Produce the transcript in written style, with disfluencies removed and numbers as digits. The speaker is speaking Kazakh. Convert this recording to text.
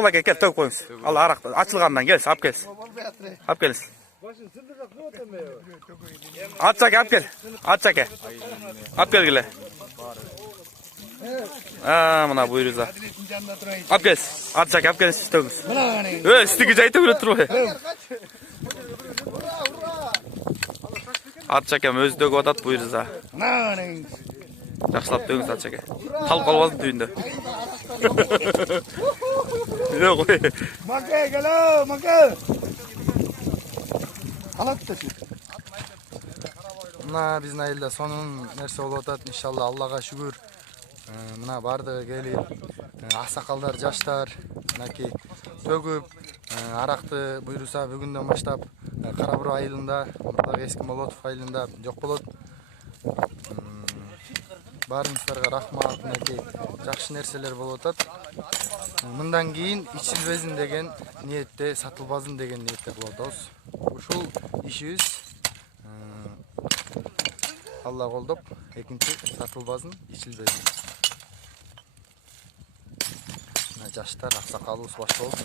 Nurgul aka gel tövüp koyuңuz. Allah arak açılgandan gel, alып келсиz. Alып келиңiz. Atça aka alып кел. Atça aka. Alып келгиле. Мына буйруза. Alып келсиz. Atça aka alып келиңiz төгүңүз. Сиздики жай төгүлө турбайбы? Atça akam өзү төгүп атат буйруза. Жақсылап төгіңіз Atça aka. Қалып қалбасын түйінде. Мaka gelo, maka. Алатты. Мына биздин айылда сонун нерсе болуп атат. Иншалла Аллага шүгүр. Мына бардыгы келип, аксакалдар, жаштар мынакей төгүп, аракты буйруса бүгүндөн баштап Кара Буруу айылында, мурдагы эски Молотов айылында жок болот. Баарыңыздарга рахмат, мынакей жакшы нерселер болуп атат. Мындан кийин ичилбесин деген ниетте, сатылбасын деген ниетте кылып атабыз. Ушул ишибиз Алла колдоп, экинчи сатылбасын, ичилбесин. Жаштар, аксакалыбыз башка болуп,